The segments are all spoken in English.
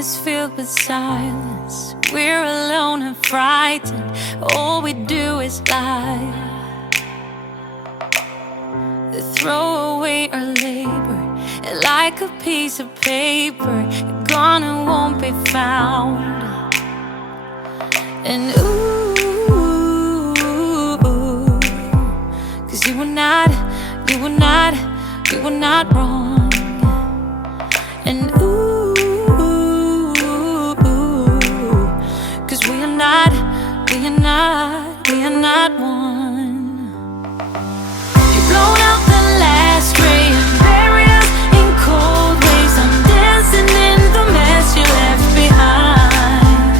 is filled with silence. We're alone and frightened. All we do is lie. They throw away our labor like a piece of paper, gone and won't be found. And ooh, 'cause you were not wrong. And ooh, 'cause we are not one. You've blown out the last ray and buried us in cold waves. I'm dancing in the mess you left behind.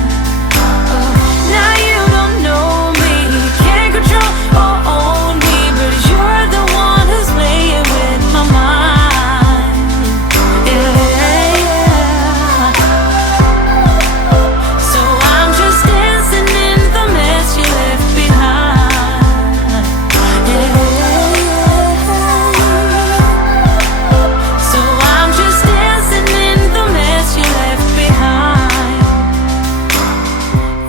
Oh, now you don't know me, can't control or own me, but you're the one who's playing with my mind. Yeah. So I'm just dancing in the mess you left behind. Yeah. So I'm just dancing in the mess you left behind.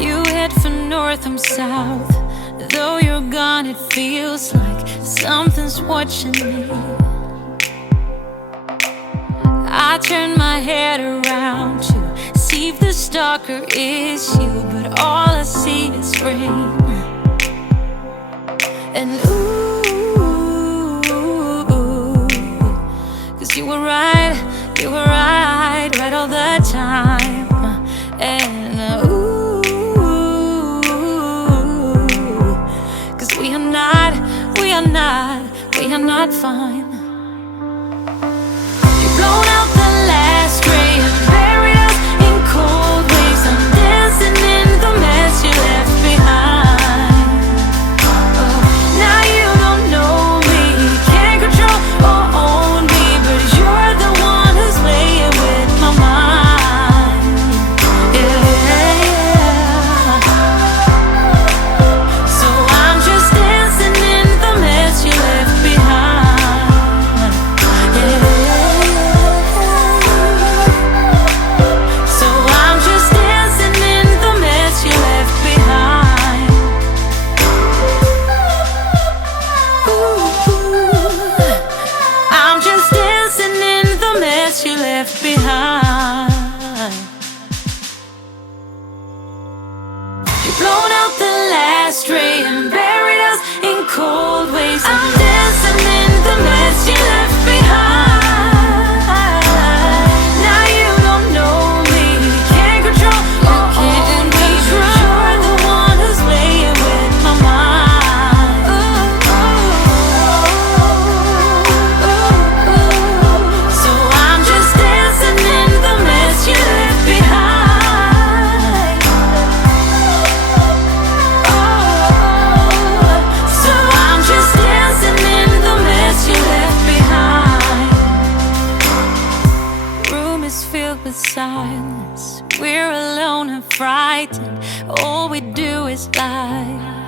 You head for north, I'm south. Though you're gone, it feels like something's watching me. I turn my head around to see if the stalker is you, but all I see is rain. And ooh, 'cause you were right all the time. And ooh, 'cause we are not fine. You've blown out the last ray and buried us in cold waves. I'm dancing in the mess you left behind. Oh, now you don't know me, can't control or own me, but you're the one who's playing with my mind. Yeah. So I'm just dancing in the mess you left behind. Yeah. So I'm just dancing in the mess you left behind. Ooh, I'm just dancing in the mess you left behind. You've blown out the last ray and buried us in cold waves. I'm dancing in the mess you left behind. Now you don't know me, can't control or own me, but you're the one who's playing with my mind. So I'm just dancing in the mess you left behind. So I'm just dancing in the mess you left behind. Room is filled with silence. We're alone and frightened. All we do is lie.